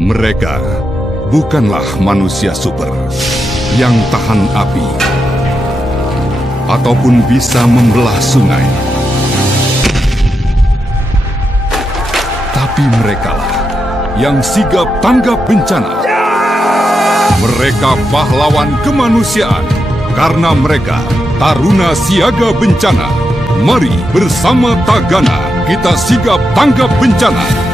Mereka bukanlah manusia super yang tahan api ataupun bisa membelah sungai. Tapi merekalah yang sigap tanggap bencana. Mereka pahlawan kemanusiaan karena mereka taruna siaga bencana. Mari bersama Tagana kita sigap tanggap bencana.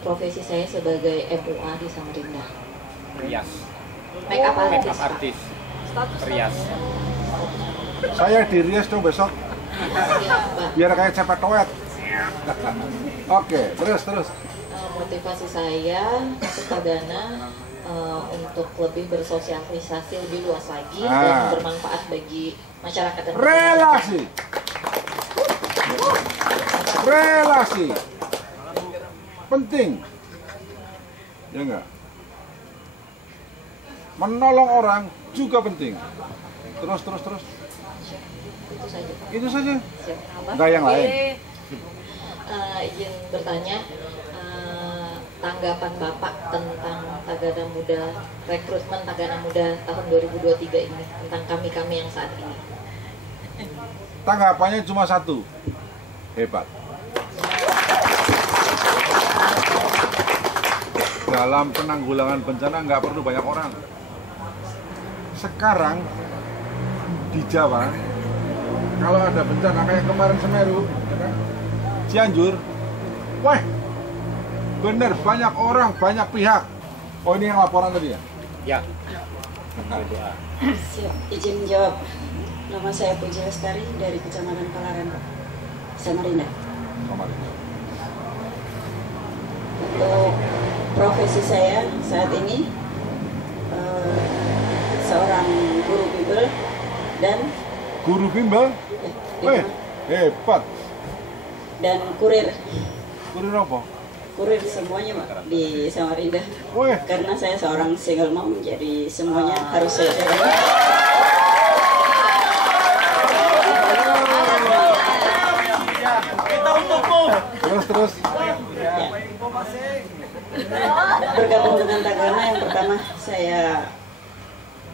Profesi saya sebagai MUA di Samarinda. Rias. Make up artis. Rias. Saya di Rias dong besok. Biar kayak cepet toet. Oke, terus. Motivasi saya masuk Tagana untuk lebih bersosialisasi lebih luas lagi dan bermanfaat bagi masyarakat dan relasi penting, ya enggak? Menolong orang juga penting. Terus. Itu saja. Enggak yang lain. Izin bertanya, tanggapan Bapak tentang Tagana Muda, rekrutmen Tagana Muda tahun 2023 ini, tentang kami yang saat ini. Tanggapannya cuma satu, hebat. Dalam penanggulangan bencana nggak perlu banyak orang. Sekarang di Jawa, kalau ada bencana kayak kemarin Semeru, ya kan? Cianjur, wah, bener banyak orang, banyak pihak. Oh ini yang laporan tadi ya? Ya. Siap, izin jawab. Nama saya Puji Lestari dari Kecamatan Palaran, Samarinda. Untuk profesi saya saat ini seorang guru bimbel dan hebat. Dan kurir Apa? Kurir semuanya Pak di Samarinda. Karena saya seorang single mom, jadi semuanya harus saya jalani. Terus. Bergabung dengan Tagana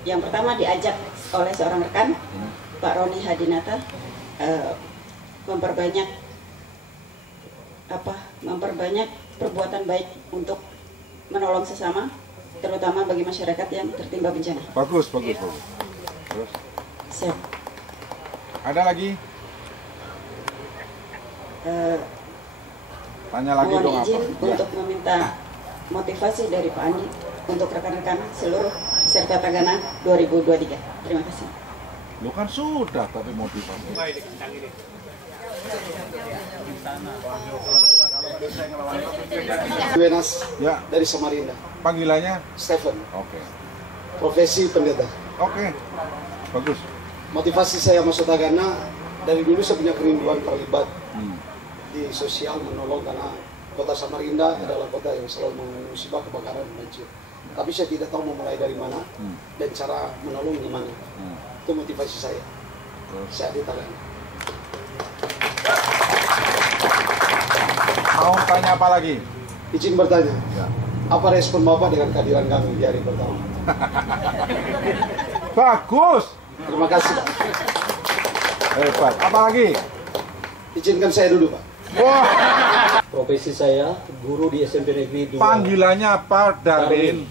yang pertama diajak oleh seorang rekan, Pak Roni Hadinata, memperbanyak perbuatan baik untuk menolong sesama, terutama bagi masyarakat yang tertimpa bencana. Bagus. Terus. Siap. Ada lagi? Tanya lagi mohon dong izin apa? untuk meminta motivasi dari Pak Andi untuk rekan-rekan seluruh peserta Tagana 2023. Terima kasih. Lu kan sudah tapi motivasi. Wenas Ya. dari Samarinda. Panggilannya? Stephen. Oke. Profesi pendeta. Oke. Bagus. Motivasi saya masuk Tagana dari dulu saya punya kerinduan terlibat di sosial, menolong karena kota Samarinda adalah kota yang selalu mengalami musibah kebakaran dan banjir. Tapi saya tidak tahu memulai dari mana dan cara menolong gimana. Itu motivasi saya. Saya ditanya. Mau tanya apa lagi? Izin bertanya. Ya. Apa respon Bapak dengan kehadiran kami di hari pertama? Bagus. Terima kasih, Pak. Hebat. Apa lagi? Izinkan saya dulu, Pak. Wah, Profesi saya guru di SMP Negeri 2. panggilannya apa, Darwin?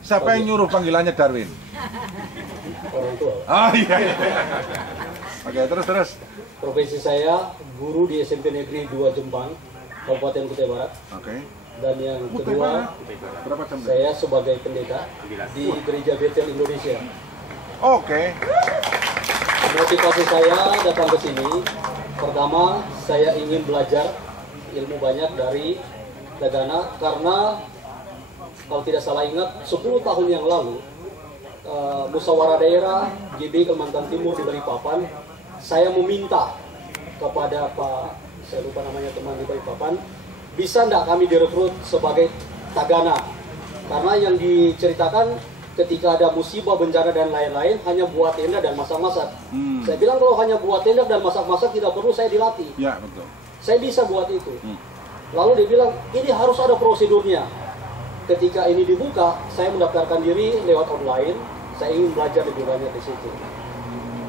Siapa yang nyuruh panggilannya Darwin? Orang tua. Ah iya. Oke, terus. Profesi saya guru di SMP Negeri 2 Jembang, Kabupaten Kutai Barat. Oke. Dan yang kedua, Berapa jam? saya sebagai pendeta di Gereja Betel Indonesia. Oke. Motivasi saya datang ke sini, pertama saya ingin belajar ilmu banyak dari Tagana, karena kalau tidak salah ingat 10 tahun yang lalu musyawarah daerah GB Kalimantan Timur di Balikpapan, saya meminta kepada Pak, saya lupa namanya, teman di Balikpapan, bisa enggak kami direkrut sebagai Tagana, karena yang diceritakan ketika ada musibah, bencana dan lain-lain hanya buat tenda dan masak-masak. Saya bilang kalau hanya buat tenda dan masak-masak tidak perlu saya dilatih. Ya, betul. Saya bisa buat itu. Lalu dia bilang ini harus ada prosedurnya. Ketika ini dibuka, saya mendaftarkan diri lewat online. Saya ingin belajar lebih banyak di situ.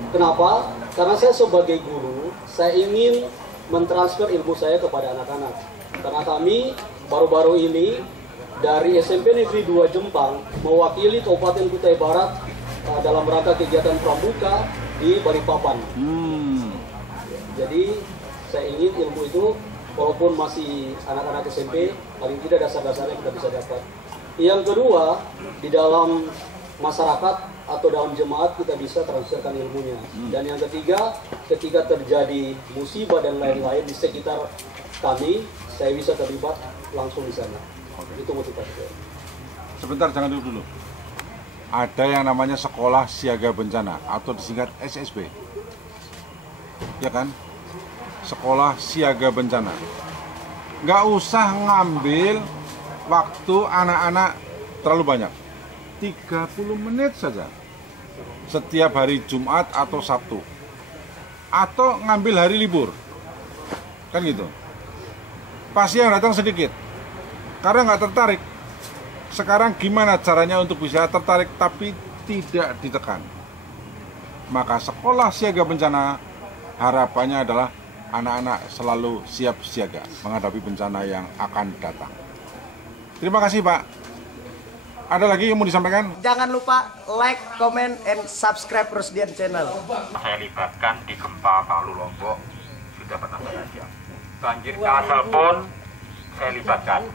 Kenapa? Karena saya sebagai guru, saya ingin mentransfer ilmu saya kepada anak-anak. Karena kami baru-baru ini dari SMP Negeri 2 Jembang mewakili Kabupaten Kutai Barat dalam rangka kegiatan pramuka di Balikpapan. Jadi saya ingin ilmu itu walaupun masih anak-anak SMP, paling tidak dasar-dasarnya kita bisa dapat. Yang kedua, di dalam masyarakat atau dalam jemaat kita bisa transferkan ilmunya. Dan yang ketiga, ketika terjadi musibah dan lain-lain di sekitar kami, saya bisa terlibat langsung di sana. Itu motivasi saya. Sebentar, jangan dulu. Ada yang namanya Sekolah Siaga Bencana atau disingkat SSB. Ya kan? Sekolah Siaga Bencana. Nggak usah ngambil waktu anak-anak terlalu banyak. 30 menit saja. Setiap hari Jumat atau Sabtu. Atau ngambil hari libur. Kan gitu. Pasti yang datang sedikit. Karena nggak tertarik. Sekarang gimana caranya untuk bisa tertarik tapi tidak ditekan? Maka Sekolah Siaga Bencana harapannya adalah anak-anak selalu siap siaga menghadapi bencana yang akan datang. Terima kasih, Pak. Ada lagi yang mau disampaikan? Jangan lupa like, comment, and subscribe Rusdian Channel. Saya libatkan di gempa Palu Lombok sudah pernah saja. Banjir Kalsel pun saya libatkan.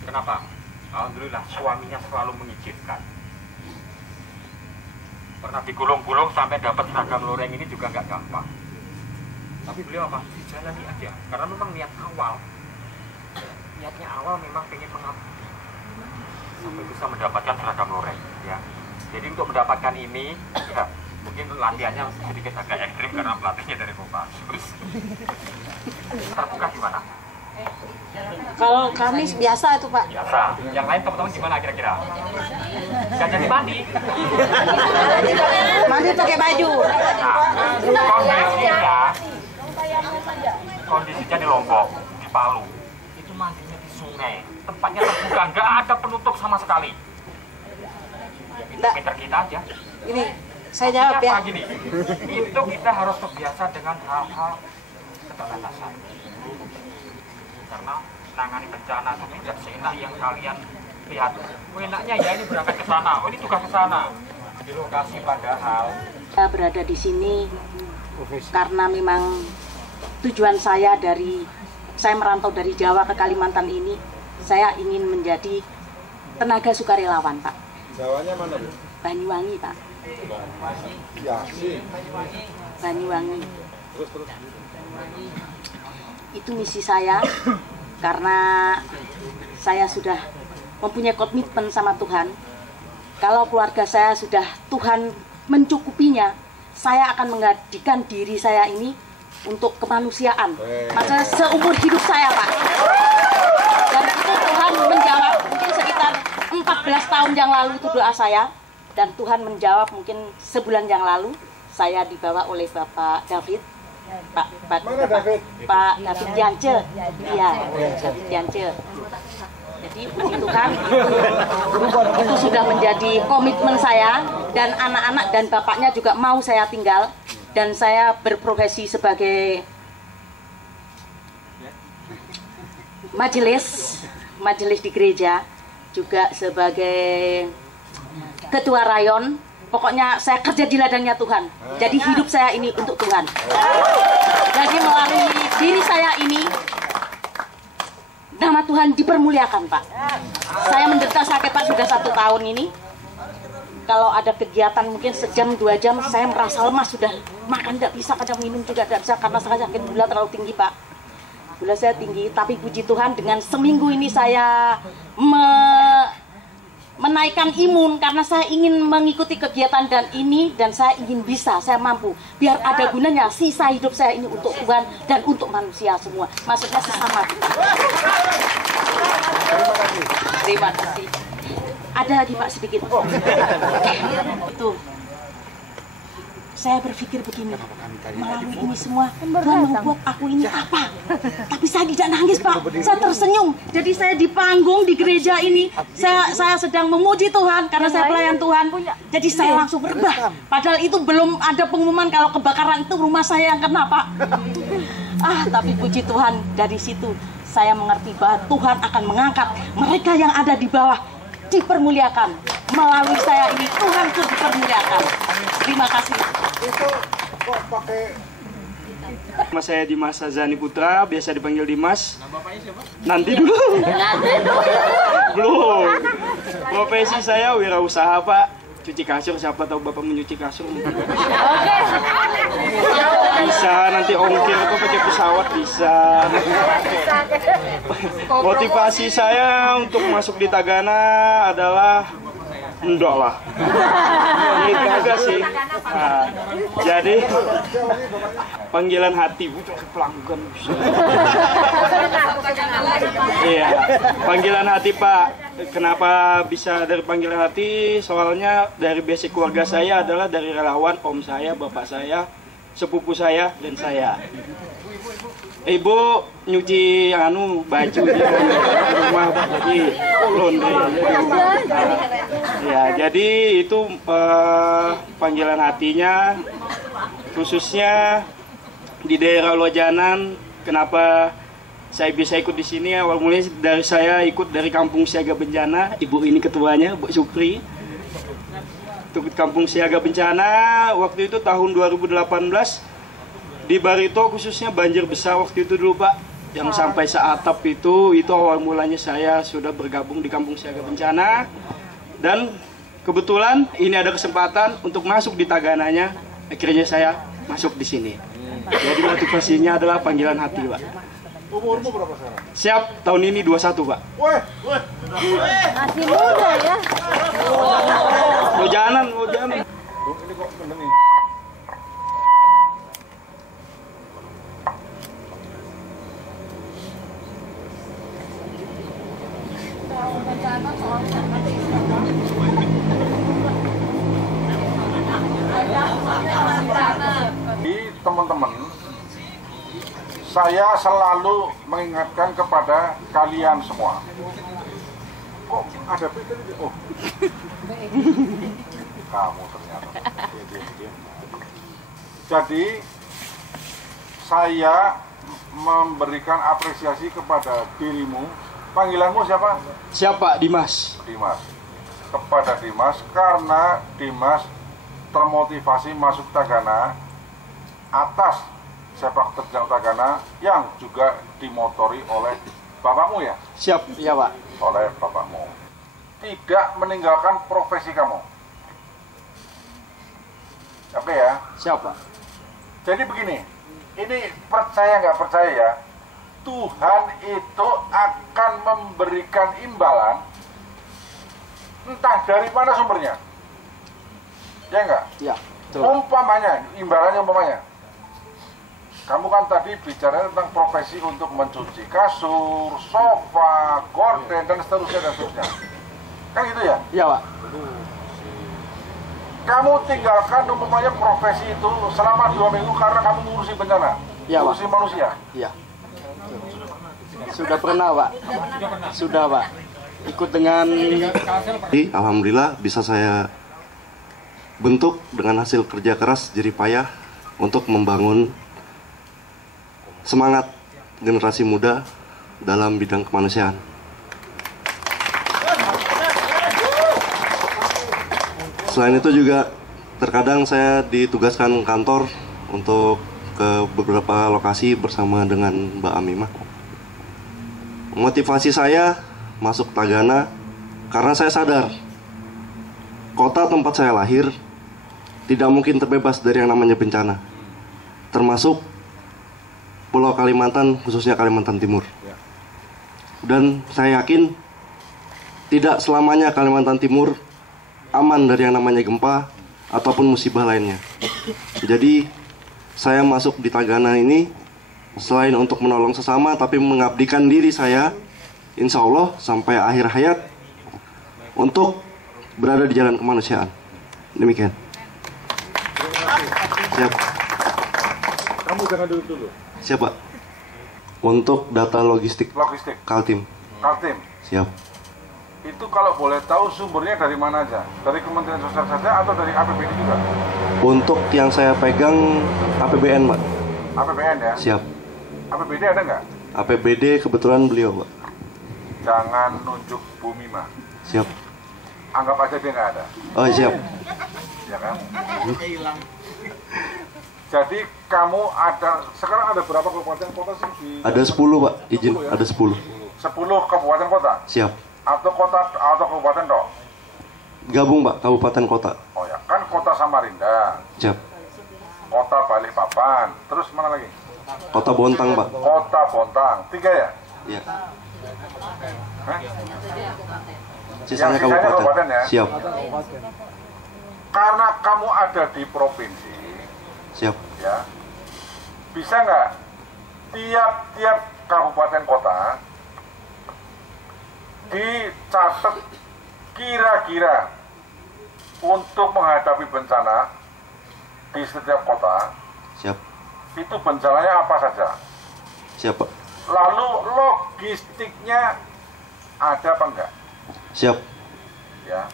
Kenapa? Alhamdulillah suaminya selalu mengizinkan. Pernah digulung-gulung sampai dapat seragam loreng ini juga nggak gampang. Tapi beliau apa? Dijalani aja. Karena memang niatnya awal memang pengen mengabdi sampai bisa mendapatkan seragam loreng. Ya. Jadi untuk mendapatkan ini, ya mungkin latihannya sedikit agak ekstrim karena pelatihnya dari Kopassus. Terbuka gimana? Kalau kami biasa itu, Pak. Biasa. Yang lain teman-teman gimana kira-kira? Gak jadi mandi? Mandi pakai baju. Nah, kondisinya di Lombok, di Palu, itu mandinya di sungai. Tempatnya terbuka, nggak ada penutup sama sekali. Pinter kita aja. Ini saya jawab ya. Gini, itu kita harus terbiasa dengan hal-hal keterbatasan. Karena tangani bencana itu tidak seenak yang kalian lihat. Enaknya ya ini berangkat ke sana, ini tugas ke sana. Di lokasi padahal. Saya berada di sini karena memang tujuan saya merantau dari Jawa ke Kalimantan ini, saya ingin menjadi tenaga sukarelawan, Pak. Jawanya mana, Bu? Banyuwangi, Pak. Ya, sih. Banyuwangi. Terus. Itu misi saya karena saya sudah mempunyai komitmen sama Tuhan. Kalau keluarga saya sudah Tuhan mencukupinya, saya akan mengabdikan diri saya ini untuk kemanusiaan. Maka seumur hidup saya, Pak. tahun yang lalu itu doa saya, dan Tuhan menjawab mungkin sebulan yang lalu. Saya dibawa oleh Bapak David, Pak David Yance, iya, David Yance. Jadi puji Tuhan itu sudah menjadi komitmen saya, dan anak-anak dan bapaknya juga mau saya tinggal, dan saya berprofesi sebagai majelis di gereja, juga sebagai ketua rayon. Pokoknya saya kerja di ladangnya Tuhan. Jadi hidup saya ini untuk Tuhan. Jadi melalui diri saya ini, nama Tuhan dipermuliakan, Pak. Saya menderita sakit, Pak, sudah 1 tahun ini. Kalau ada kegiatan mungkin sejam 2 jam, saya merasa lemas, sudah makan tidak bisa, kadang minum juga tidak bisa, karena saya sakit gula terlalu tinggi, Pak. Gula saya tinggi, tapi puji Tuhan dengan seminggu ini saya menaikkan imun, karena saya ingin mengikuti kegiatan dan saya ingin bisa, saya mampu, biar ada gunanya sisa hidup saya ini untuk Tuhan dan untuk manusia semua, maksudnya sesama kita. Terima kasih. Ada lagi, Pak, sedikit. Itu saya berpikir begini, melalui ini semua Tuhan membuat aku ini apa? Tapi saya tidak nangis, Pak. Saya tersenyum. Jadi saya di panggung di gereja ini, saya sedang memuji Tuhan karena saya pelayan Tuhan. Jadi saya langsung berbah. Padahal itu belum ada pengumuman kalau kebakaran itu rumah saya yang kena, Pak. Tapi puji Tuhan, dari situ saya mengerti bahwa Tuhan akan mengangkat mereka yang ada di bawah, dipermuliakan. Melalui saya ini Tuhan itu dipermuliakan. Terima kasih. Itu kok pakai Mas saya Dimas Azani Putra, biasa dipanggil Dimas. Nama bapaknya siapa? Nanti dulu. Belum. Profesi saya wirausaha, Pak. Cuci kasur, siapa tahu Bapak menyuci kasur. Bisa nanti ongkir atau pakai pesawat bisa. Motivasi saya untuk masuk di Tagana adalah enggak lah. Ini kagak sih. Jadi panggilan hati, pelanggan. Iya, panggilan hati, Pak. Kenapa bisa dari panggilan hati? Soalnya dari basic keluarga saya adalah dari relawan, om saya, bapak saya, sepupu saya, dan saya. Ibu nyuci baju di rumah, jadi laundry. Ya, jadi itu panggilan hatinya, khususnya di daerah Lojanan. Kenapa saya bisa ikut di sini? Awal mulanya dari saya ikut dari Kampung Siaga Bencana. Ibu ini ketuanya, Bu Supri. Ikut Kampung Siaga Bencana waktu itu tahun 2018. Di Barito khususnya banjir besar waktu itu dulu, Pak, yang sampai seatap itu awal mulanya saya sudah bergabung di Kampung Siaga Bencana, dan kebetulan ini ada kesempatan untuk masuk di Tagananya, akhirnya saya masuk di sini. Jadi motivasinya adalah panggilan hati, Pak. Umurmu berapa sekarang? Siap, tahun ini 21, Pak. Masih muda ya. Lojanan. Ini kok bener. Teman-teman, saya selalu mengingatkan kepada kalian semua. Kok ada Peter? Oh, kamu ternyata. Jadi saya memberikan apresiasi kepada dirimu. Panggilanmu siapa? Siapa? Dimas. Dimas. Kepada Dimas, karena Dimas termotivasi masuk Tagana atas sepak terjang Tagana yang juga dimotori oleh bapakmu ya? Siap, iya, Pak. Oleh bapakmu. Tidak meninggalkan profesi kamu. Oke ya? Siap, Pak. Jadi begini, ini percaya nggak percaya ya, Tuhan itu akan memberikan imbalan entah dari mana sumbernya. Ya enggak? Ya, betul. Umpamanya, imbalannya umpamanya. Kamu kan tadi bicara tentang profesi untuk mencuci kasur, sofa, gorden, dan seterusnya dan seterusnya. Kan gitu ya? Iya, Pak. Kamu tinggalkan umpamanya profesi itu selama 2 minggu karena kamu ngurusi bencana. Iya, ngurusi manusia. Iya. Sudah pernah, Pak. Sudah, Pak. Ikut dengan... Alhamdulillah bisa saya bentuk dengan hasil kerja keras jerih payah untuk membangun semangat generasi muda dalam bidang kemanusiaan. Selain itu juga terkadang saya ditugaskan kantor untuk ke beberapa lokasi bersama dengan Mbak Amimah. Motivasi saya masuk Tagana karena saya sadar kota tempat saya lahir tidak mungkin terbebas dari yang namanya bencana, termasuk Pulau Kalimantan, khususnya Kalimantan Timur. Dan saya yakin tidak selamanya Kalimantan Timur aman dari yang namanya gempa ataupun musibah lainnya. Jadi saya masuk di Tagana ini selain untuk menolong sesama, tapi mengabdikan diri saya, insya Allah sampai akhir hayat, untuk berada di jalan kemanusiaan. Demikian. Siap. Kamu jangan duduk dulu. Siapa? Untuk data logistik. Logistik. Kaltim. Kaltim. Siap. Itu kalau boleh tahu sumbernya dari mana aja? Dari Kementerian Sosial saja atau dari APBD juga? Untuk yang saya pegang APBN, Pak. APBN ya? Siap. APBD ada nggak? APBD kebetulan beliau, Pak. Jangan nunjuk Bumi mah. Siap. Anggap aja dia nggak ada. Oh, siap. Ya kan? Jadi kamu ada, sekarang ada berapa kabupaten kota sih? Ada 10, Pak. Izin, 10 ya? ada 10. 10 kabupaten kota? Siap. Atau kota atau kabupaten dong? Gabung, Pak, kabupaten kota. Oh ya, kan kota Samarinda. Siap. Kota Balikpapan. Terus mana lagi? Kota Bontang, Pak. Kota Bontang. 3 ya? Iya. Hah? Sisanya Yang sisanya kabupaten ya? Siap. Karena kamu ada di provinsi. Siap. Ya. Bisa nggak tiap-tiap kabupaten kota dicatat kira-kira untuk menghadapi bencana di setiap kota. Siap. Itu bencananya apa saja? Siap, Pak. Lalu logistiknya ada apa enggak? Siap. Ya.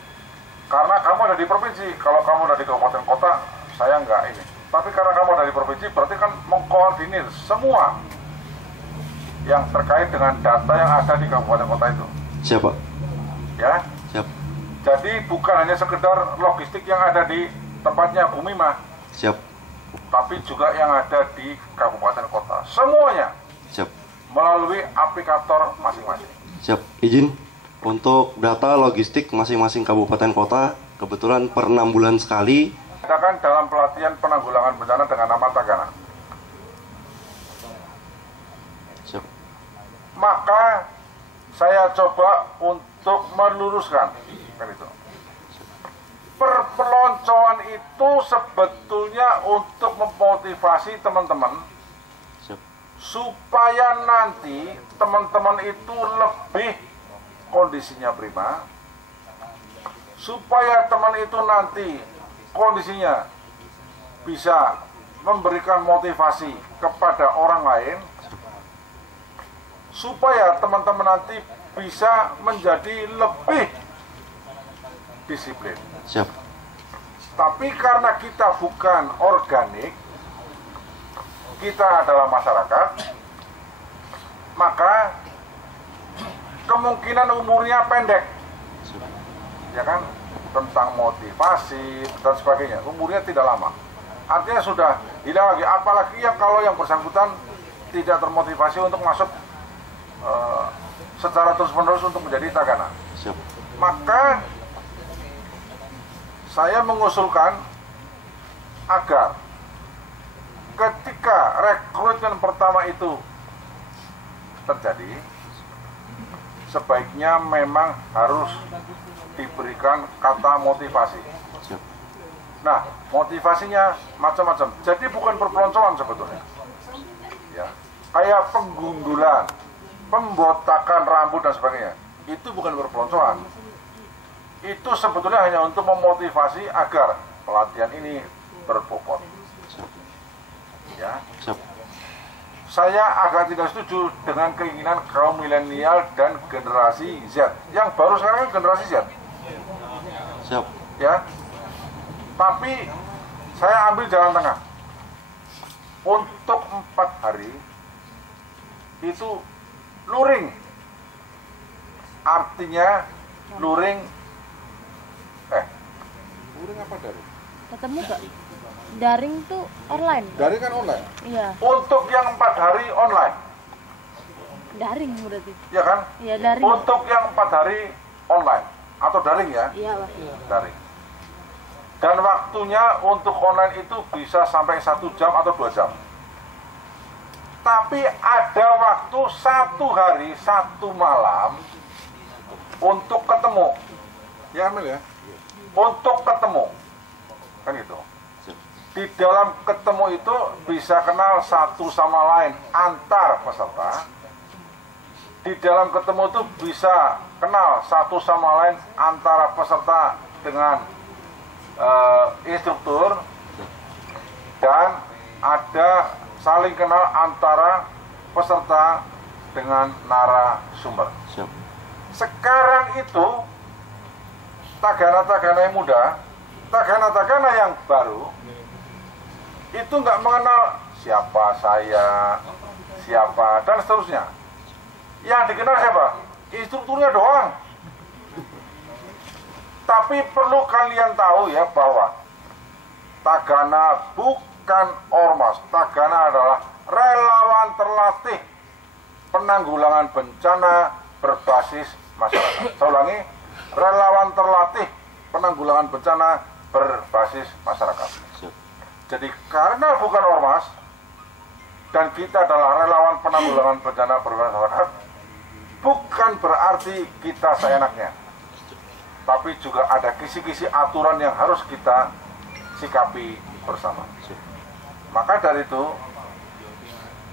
Karena kamu ada di provinsi. Kalau kamu ada di kabupaten kota, saya enggak ini. Tapi karena kamu ada di provinsi, berarti kan mengkoordinir semua yang terkait dengan data yang ada di kabupaten kota itu. Siap, Pak. Ya. Siap. Jadi bukan hanya sekedar logistik yang ada di tempatnya Bumi mah. Siap. Tapi juga yang ada di kabupaten kota. Semuanya. Siap. Melalui aplikator masing-masing. Siap. Izin untuk data logistik masing-masing kabupaten kota, kebetulan per 6 bulan sekali. Adakan dalam pelatihan penanggulangan bencana dengan nama Tagana. Siap. Maka saya coba untuk meluruskan kan itu. Perpeloncoan itu sebetulnya untuk memotivasi teman-teman supaya nanti teman-teman itu lebih kondisinya prima, supaya teman itu nanti kondisinya bisa memberikan motivasi kepada orang lain, supaya teman-teman nanti bisa menjadi lebih disiplin. Siap. Tapi karena kita bukan organik, kita adalah masyarakat, maka kemungkinan umurnya pendek. Ya kan? Tentang motivasi dan sebagainya, umurnya tidak lama. Artinya sudah hilang lagi. Apalagi yang kalau yang bersangkutan tidak termotivasi untuk masuk secara terus-menerus untuk menjadi Tagana. Siap. Maka saya mengusulkan agar ketika rekrutmen pertama itu terjadi, sebaiknya memang harus diberikan kata motivasi. Nah, motivasinya macam-macam. Jadi bukan perpeloncoan sebetulnya. Ya, kayak penggundulan, pembotakan rambut dan sebagainya. Itu bukan perpeloncoan. itu sebetulnya hanya untuk memotivasi agar pelatihan ini berbobot. Ya. Saya agak tidak setuju dengan keinginan kaum milenial dan generasi Z. Yang baru sekarang kan generasi Z. Ya. Tapi saya ambil jalan tengah. Untuk 4 hari itu luring. Artinya luring apa daring? Ketemu gak? Daring tuh online. Daring kan online? Iya. Untuk yang 4 hari online. Daring berarti. Iya kan? Iya, daring. Untuk yang 4 hari online atau daring ya? Iya, Pak. Daring. Dan waktunya untuk online itu bisa sampai 1 jam atau 2 jam. Tapi ada waktu 1 hari, 1 malam untuk ketemu. Ya, Amel ya? Untuk ketemu. Kan gitu. Di dalam ketemu itu bisa kenal satu sama lain antar peserta. Di dalam ketemu itu bisa kenal satu sama lain antara peserta dengan instruktur, dan ada saling kenal antara peserta dengan narasumber. Sekarang itu tagana-tagana yang muda, tagana-tagana yang baru itu nggak mengenal siapa saya, siapa, dan seterusnya. Yang dikenal siapa? Instrukturnya doang. Tapi perlu kalian tahu ya bahwa tagana bukan ormas. Tagana adalah relawan terlatih penanggulangan bencana berbasis masyarakat. Saya ulangi, relawan terlatih penanggulangan bencana berbasis masyarakat. Jadi karena bukan ormas dan kita adalah relawan penanggulangan bencana berbasis masyarakat, bukan berarti kita seenaknya, tapi juga ada kisi-kisi aturan yang harus kita sikapi bersama. Maka dari itu,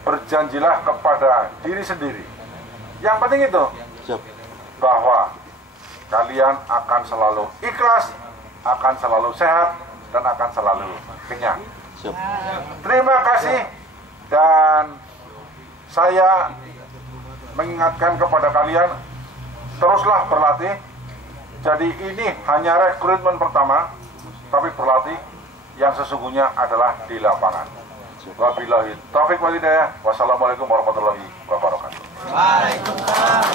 berjanjilah kepada diri sendiri. Yang penting itu, bahwa kalian akan selalu ikhlas, akan selalu sehat, dan akan selalu kenyang. Terima kasih, dan saya mengingatkan kepada kalian, teruslah berlatih. Jadi ini hanya rekrutmen pertama, tapi berlatih yang sesungguhnya adalah di lapangan. Wabillahi taufiq wal hidayah. Wassalamualaikum warahmatullahi wabarakatuh. Waalaikumsalam.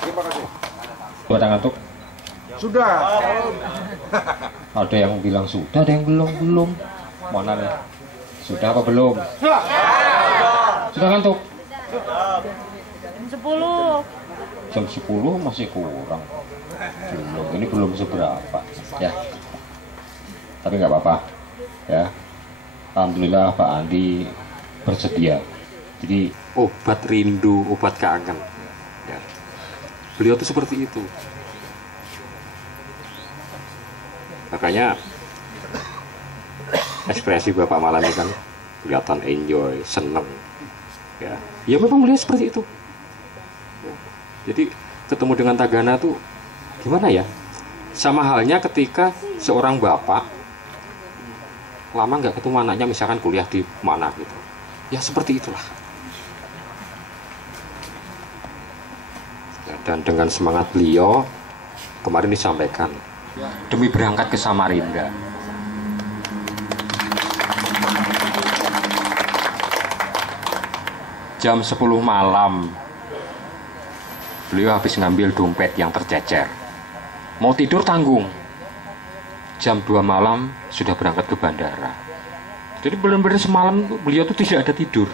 Terima kasih. Buat ngantuk? Sudah. Ada yang bilang sudah, ada yang belum. Mana nih? Sudah apa belum? Sudah ngantuk? Jam 10. Jam 10 masih kurang. Belum, ini belum seberapa ya. Tapi nggak apa-apa ya. Alhamdulillah Pak Andi bersedia. Jadi obat rindu, obat kangen ya. Beliau tuh seperti itu. Makanya ekspresi Bapak malam ini kan kelihatan enjoy, seneng ya. Ya memang beliau seperti itu ya. Jadi ketemu dengan tagana tuh gimana ya, sama halnya ketika seorang bapak lama nggak ketemu anaknya, misalkan kuliah di mana gitu ya, seperti itulah ya. Dan dengan semangat beliau kemarin disampaikan demi berangkat ke Samarinda, jam 10 malam beliau habis ngambil dompet yang tercecer, mau tidur tanggung, jam 2 malam sudah berangkat ke bandara. Jadi benar-benar semalam beliau tuh tidak ada tidur,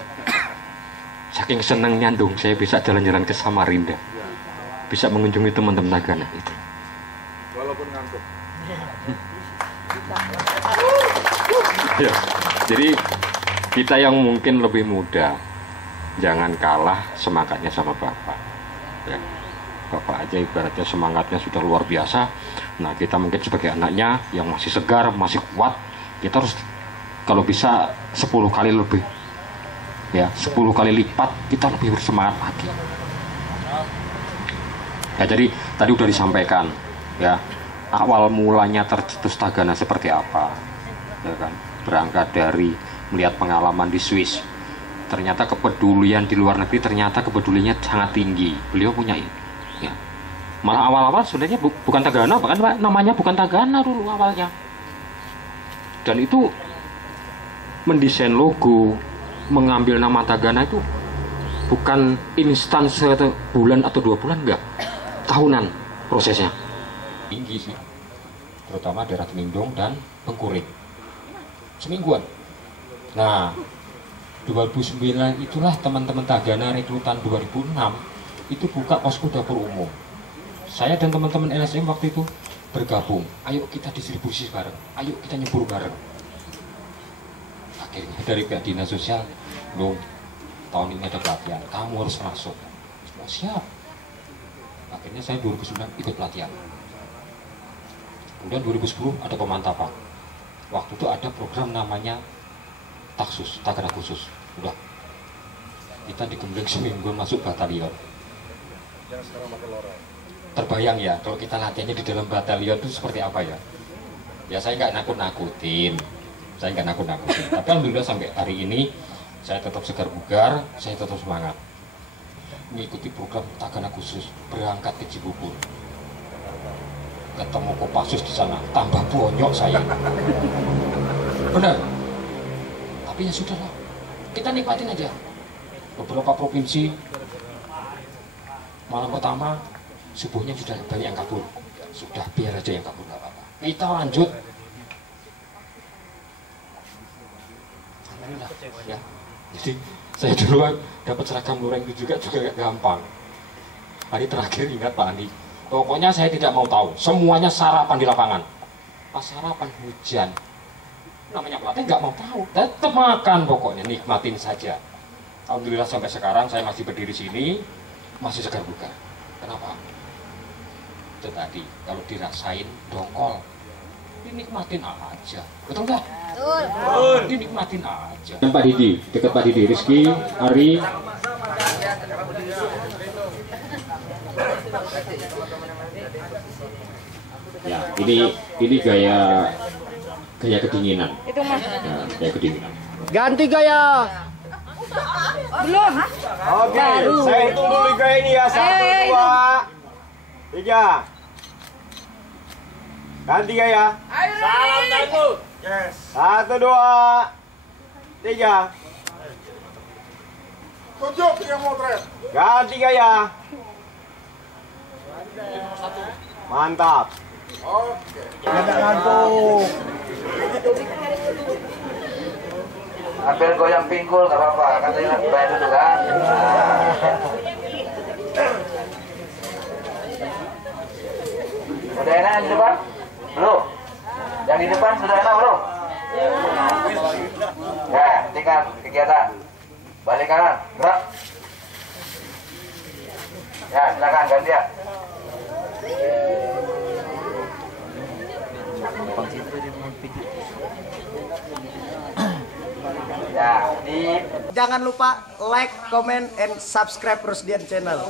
saking senangnya dong saya bisa jalan-jalan ke Samarinda, bisa mengunjungi teman-teman tagana itu. Walaupun ngantuk. Ya, jadi kita yang mungkin lebih muda jangan kalah semangatnya sama Bapak ya. Bapak aja ibaratnya semangatnya sudah luar biasa. Nah kita mungkin sebagai anaknya yang masih segar, masih kuat, kita harus kalau bisa 10 kali lebih ya, 10 kali lipat kita lebih bersemangat lagi Ya, jadi tadi udah disampaikan ya, awal mulanya tercetus Tagana seperti apa, ya kan? Berangkat dari melihat pengalaman di Swiss, ternyata kepedulian di luar negeri, ternyata kepeduliannya sangat tinggi. Beliau punya ini, ya. Malah awal-awal sebenarnya bukan Tagana, bahkan namanya bukan Tagana dulu awalnya. Dan itu mendesain logo, mengambil nama Tagana itu bukan instan sebulan atau 2 bulan, enggak, tahunan prosesnya. Tinggi sih, terutama daerah Temindung dan Bengkuring, semingguan. Nah, 2009 itulah teman-teman Tagana rekrutan 2006 itu buka posko dapur umum. Saya dan teman-teman LSM waktu itu bergabung, ayo kita distribusi bareng, ayo kita nyebur bareng. Akhirnya dari pihak dinas sosial, loh, tahun ini ada pelatihan, kamu harus masuk. Oh, siap. Akhirnya saya 2009 ikut pelatihan. Kemudian 2010 ada pemantapan. Waktu itu ada program namanya Taksus, Tagana Khusus. Udah, kita digembleng seminggu masuk batalion. Yang sekarang pakai lorong. Terbayang ya, kalau kita latihannya di dalam batalion itu seperti apa ya? Ya saya nggak nakut-nakutin, tapi alhamdulillah sampai hari ini saya tetap segar bugar, saya tetap semangat mengikuti program Tagana Khusus, berangkat ke Cibubur, ketemu Kopassus di sana, tambah bonyok saya, benar. Tapi ya sudahlah, kita nikmatin aja. Beberapa provinsi, malam pertama subuhnya sudah banyak yang kabur, sudah biar aja yang kabur, nggak apa-apa. Kita lanjut. Alhamdulillah, ya. Jadi saya dulu dapat seragam lureng itu juga gak gampang. Hari terakhir ingat Pak Andi, pokoknya saya tidak mau tahu, semuanya sarapan di lapangan. Pas sarapan hujan, namanya pelatih nggak mau tahu, tetap makan pokoknya, nikmatin saja. Alhamdulillah sampai sekarang saya masih berdiri sini, masih segar bugar. Kenapa? Itu tadi, kalau dirasain dongkol, dinikmatin aja, betul nggak? Betul. Dinikmatin aja. Dan Pak Didi, dekat Pak Didi, Rizky, Ari. Ya, ini gaya kedinginan. Itu Mas. Ya, gaya kedinginan. Ganti gaya. Belum. Oke, saya hitung dulu gaya ini ya. 1, 2, 3. Ganti gaya. Salam satu. Yes. 1, 2, 3. Tunjuk yang motret. Ganti gaya. Mantap. Oke. Ada ngantuk. Ambil goyang pinggul nggak apa-apa, katanya bayar dulu kan. Udah enak yang di depan? Belum? Yang di depan sudah enak belum? Ya, tinggal kegiatan. Balik kanan, gerak. Ya, silakan gantian. Ya, Jangan lupa like, comment, and subscribe Rusdian channel.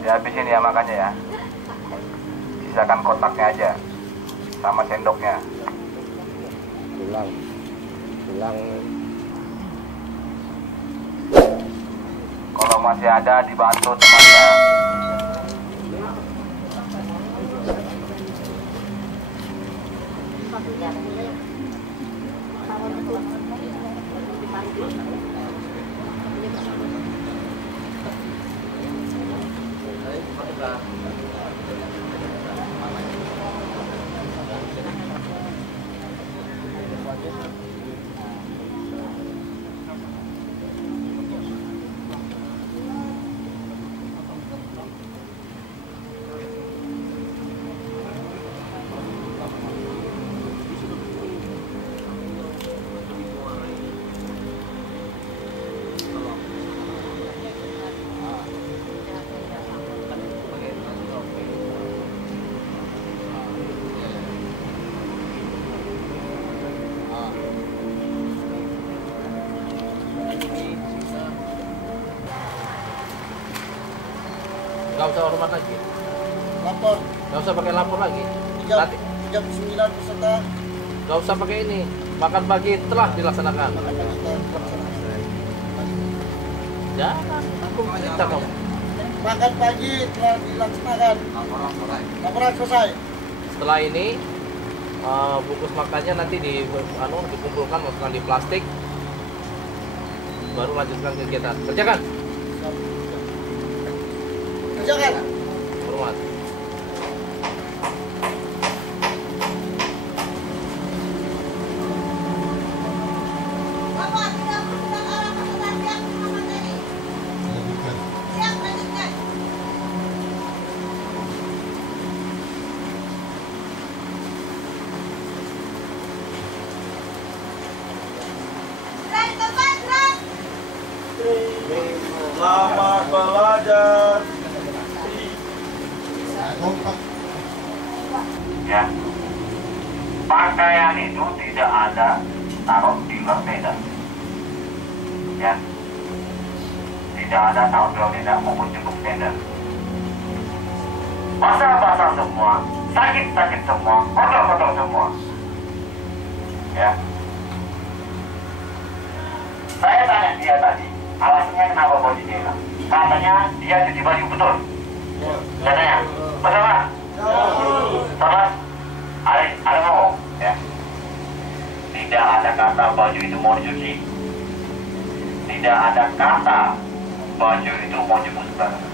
Dihabisin ya makannya ya. Sisakan kotaknya aja sama sendoknya. Pulang. Kalau masih ada dibantu temannya. Gak usah hormat lagi. Lapor. Gak usah pakai lapor lagi. 39 peserta. Gak usah pakai ini. Makan pagi telah dilaksanakan. Jangan, aku cerita kamu. Makan pagi telah dilaksanakan. Laporan selesai. Setelah ini bungkus makannya nanti dikumpulkan, masukkan di plastik. Baru lanjutkan kegiatan. Kerjakan. Kerjakan. Hormat. Selamat belajar. Ya, pakaian itu tidak ada taruh di luar tenda. Ya, tidak ada taruh di luar tenda maupun cukup tenda. Basah-basah semua, sakit-sakit semua, kotor-kotor semua. Ya, saya tanya dia tadi, alasannya kenapa baju dia hilang? Katanya dia cuci baju, betul? Saya tanya, betul Pak? Salah? Ada ngomong, ya? Tidak ada kata baju itu mau dicuci. Tidak ada kata baju itu mau jemur sembarangan.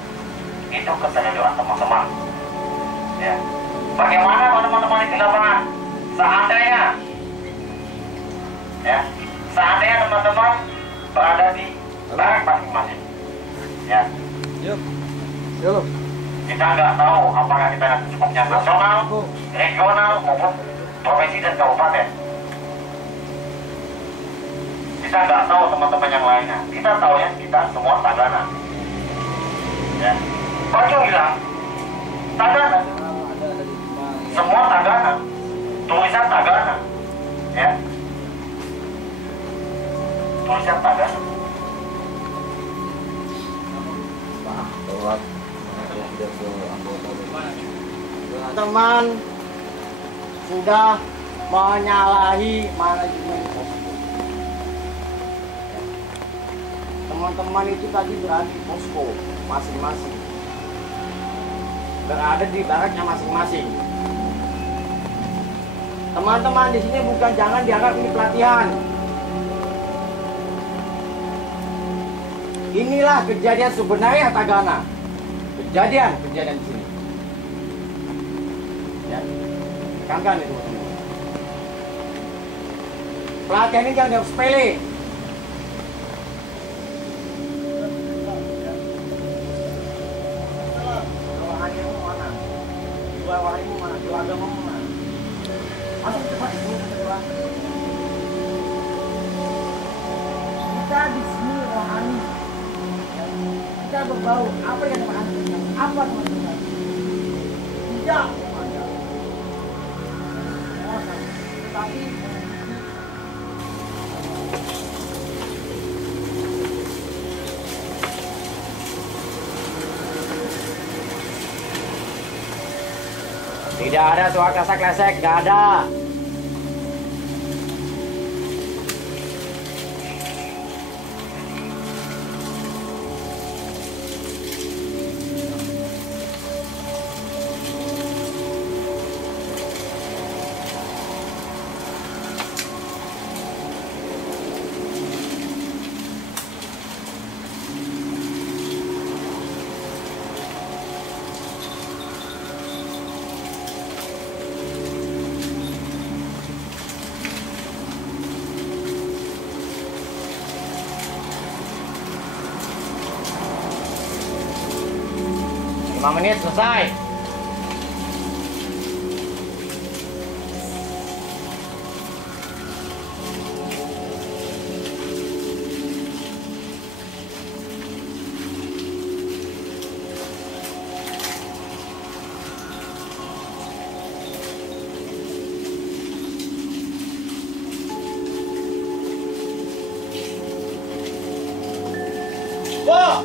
Itu kesadaran teman-teman. Ya. Bagaimana teman-teman di lapangan? Seandainya, ya, seandainya teman-teman berada di barak masing-masing, ya. Kita nggak tahu apakah kita cukupnya nasional, regional maupun provinsi dan kabupaten. Kita nggak tahu teman-teman yang lainnya. Kita tahu ya kita semua Tagana. Ya. Baju hilang, Tagana. Semua Tagana. Tulisan Tagana. Ya. Tulisan Tagana. Teman sudah menyalahi manajemen posko. Teman-teman itu tadi berada di posko masing-masing, berada di baraknya masing-masing. Teman-teman di sini bukan, jangan dianggap ini pelatihan. Inilah kejadian sebenarnya Tagana. Kejadian di sini. Ya, tekankan itu. Pelatihan ini jangan dianggap sepele. Bawahannya mana? Bawahannya mana? Dua agama mana? Masuk cepat itu kedua. Kita di sini rohani. Kita berbau. Apa yang teman-teman? Apa teman-teman? Tidak. Tapi Tidak ada soal klesek-klesek, nggak ada. Menit selesai. Wah!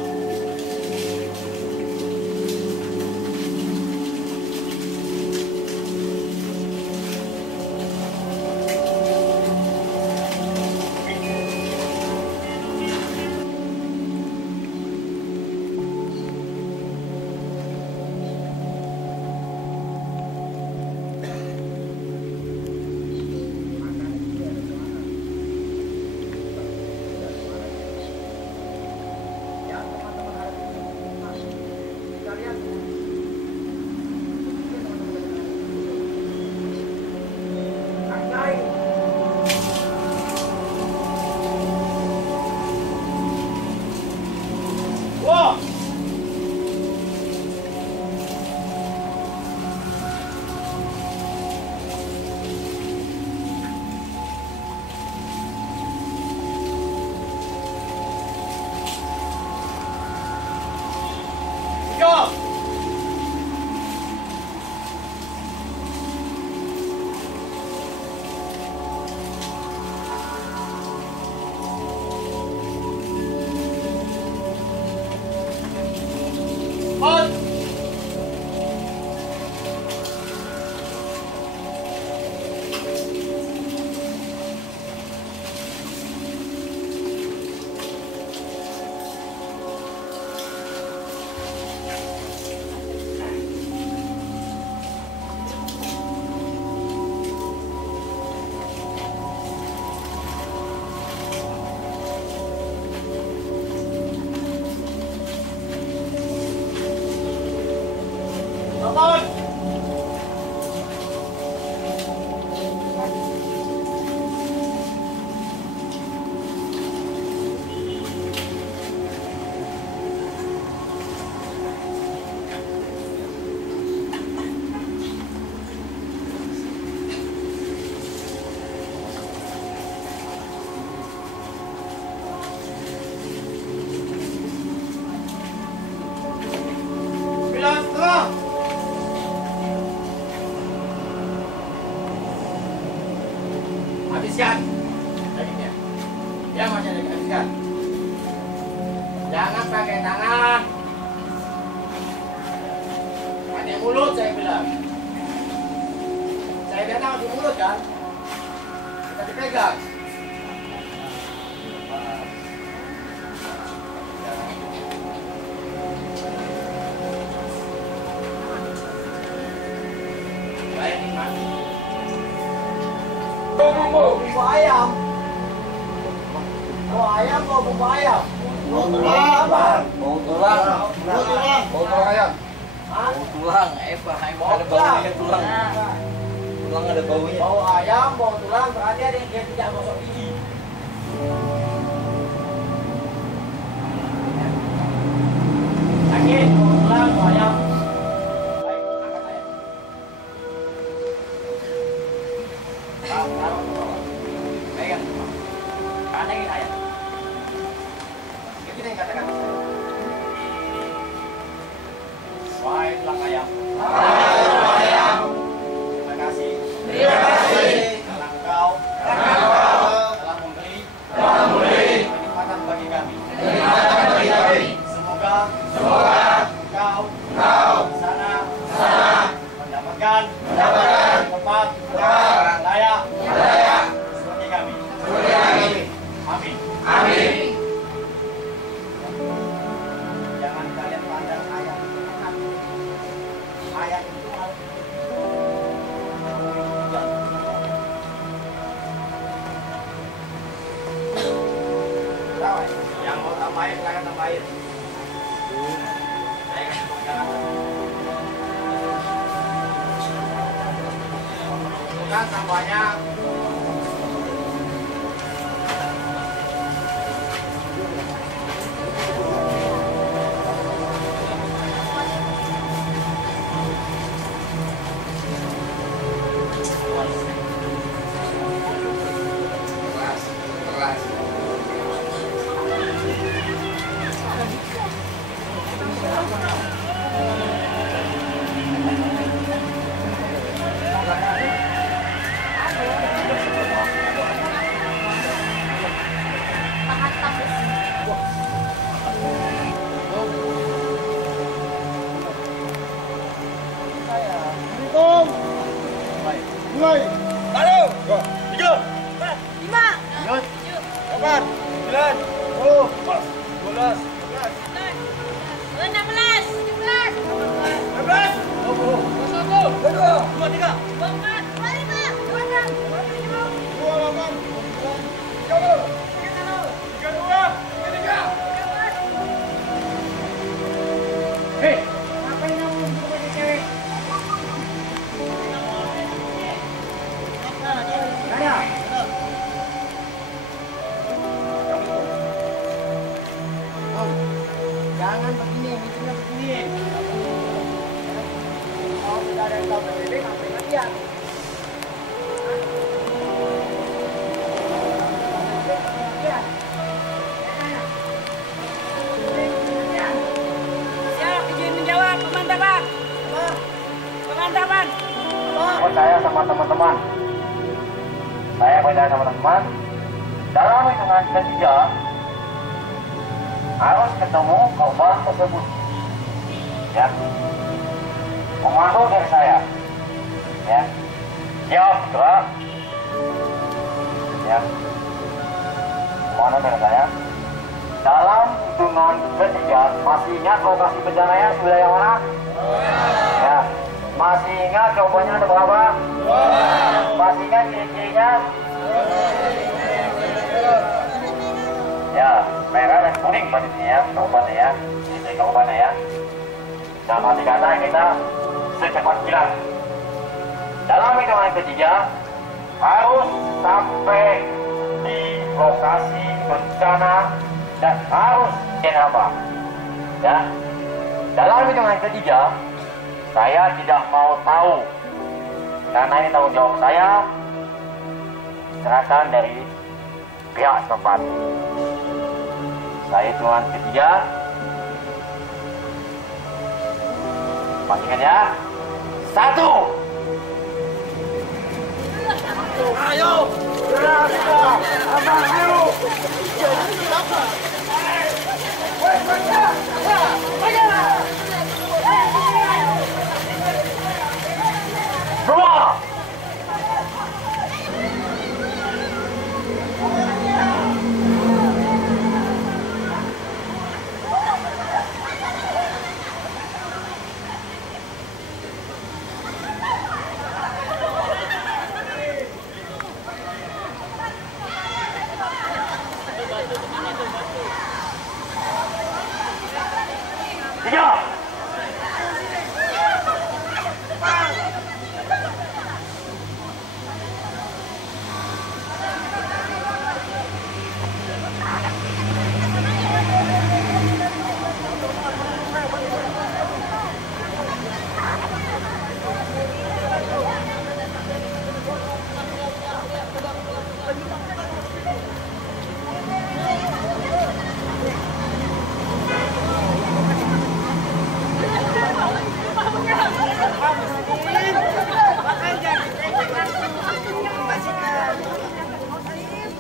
Habiskan dagingnya. Ya, masih ada habiskan. Jangan pakai tangan. Pakai mulut saya bilang. Saya bilang tangan di mulut kan. Kita dipegang. Baik, Mas. Bumbu ayam. Oh ayam kok bumbu ayam. Bau tulang. Bau tulang. Bau tulang. Bau tulang ayam. Bau tulang. Ada baunya tulang. Tulang ada baunya. Bau ayam, bau tulang berarti ada yang dia tidak masuk gigi. Sakit, bau tulang, bau ayam. Wahai tulang ayam. Terima kasih. Karena engkau telah memberi kenikmatan bagi kami. Semoga engkau di sana mendapatkan silakan tambahin. Bukan tambahnya. Mulai. 1, 2, 3, 4, 5, 6, 8, 9, 10, 12, 13, 14, 15, Hei, ngapain kamu berbuat cewek? Saya. Jangan begini, misalnya begini. Kalau tidak ada yang tahu PBB, ngapain latihan? Siap, izin menjawab pemantapan. Pemantapan. Percaya sama teman-teman. Saya percaya sama teman-teman. Dalam hitungan ketiga harus ketemu korban tersebut. Ya. Komando dari saya. Ya. Siap, gerak. Ya. Komando dari saya. Dalam hitungan ketiga masih ingat lokasi bencananya wilayah mana? Ya. Masih ingat jawabannya ada berapa? Masih ingat ciri-cirinya? Ya, merah dan kuning pada sini ya, jawabannya ya. Ini jawabannya ya. Dalam arti kata kita secepat kilat. Dalam hitungan ketiga harus sampai di lokasi bencana dan harus apa? Ya. Dalam hitungan ketiga saya tidak mau tahu karena ini tanggung jawab saya. Serahkan dari pihak setempat. Saya hitungan ketiga. Pastikan ya. 1. Ayo. Abang, ayo. Semua.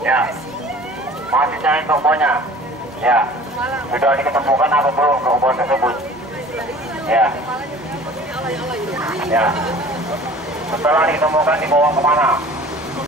Ya, masih cari tokonya. Ya, sudah diketemukan apa belum korban tersebut? Ya, ya. Setelah ditemukan dibawa kemana?